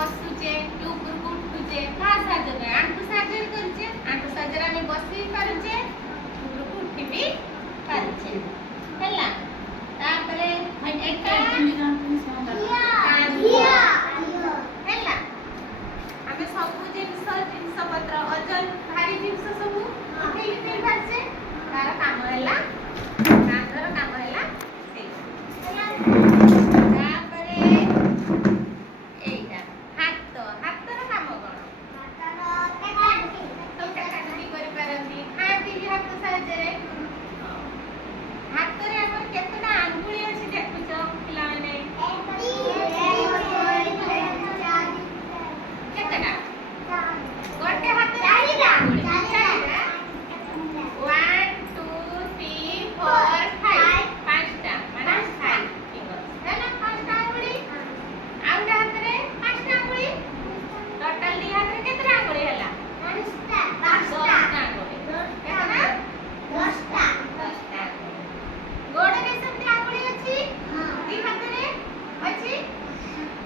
बसुचे कि ऊपर को उठुचे का साजर करे आंटू साजर करचे आंटू साजर आमे बसी पारुचे ऊपर को उठी भी पारुचे हैला तापरे एटा हिया हैला आमे सब जिंस पत्र ओजन भारी जिंस सब उठेई उठेई पारचे तार काम हैला तार काम हैला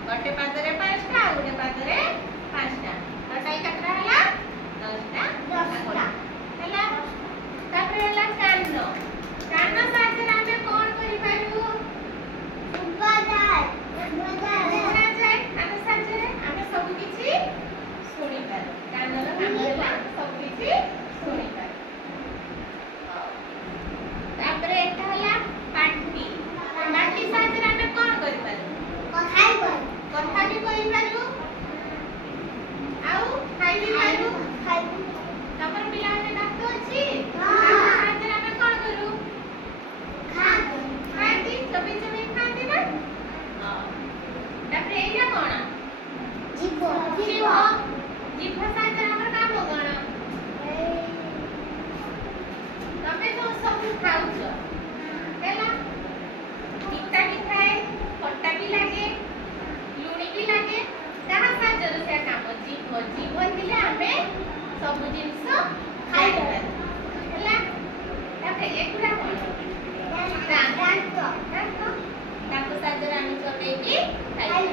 गोटे पादरे 5टा गोटे पादरे 5टा टोटल केतरा हला 10टा हला तापर हला कानो साथे आमे कोन करि पारू सुबा जाय आमे साथे आमे सब किछि सुनि पारू कानर काम हला सब किछि सुनि पारू तापर एटा हला पाटी साथे आमे कोन करि पारू कथा भी कहि पारू आउ खाइ भी पारू तमर पिला ने दांत अछि आज ଆମେ कोन करू खाती चबी खाती ना तापर एया कोन जीभ साथे हमर काम कोन तमे तो सब खाउछ हैला तीता भी खाए खट्टा भी लागे लुणी भी लागे ताहा साजर से काम जीवन दिले आमे सब जिंस खाइ पारू हैला ताके एकुडा कोन दांत साजर आमे चटै की खाइ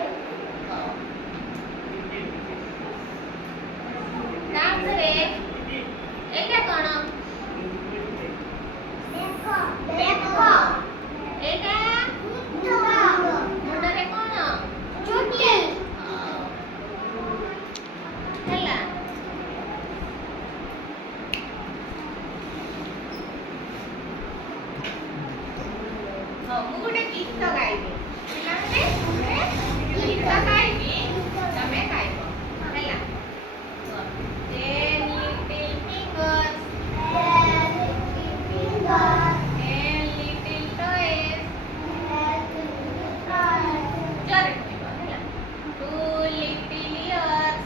तापरे एटा कोन देखो एटा मुंडरे कोन चुटी हैला मु गोटे गीत गाइबे पिलाने गीत गाइबे तमे गाइबो हैला ten little fingers ten little toes जरे कहबो हैला two little ears and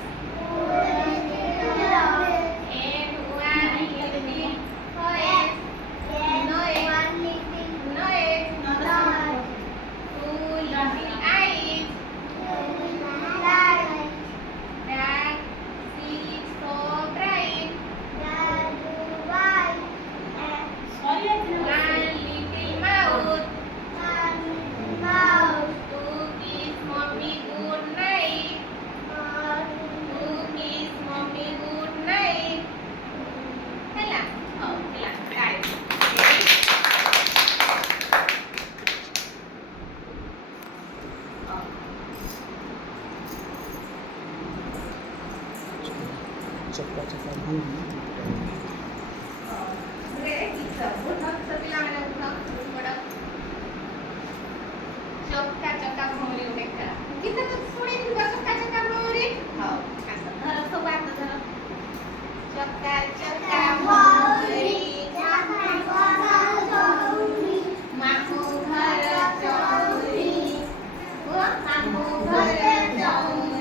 one little voice noise two little eyes that see so bright one little mouth to kiss mommy good night to kiss mommy good night हैला हैला guys चक्का घूम रे गीत बहुत पिला माने उठा बड़ा चक्का घोरी उठे करा गीत तो सुनी थी चक्का घोरी हां धर सब बात धर चक्का घोरी मामू घर चौरी ओ मामू घर चौरी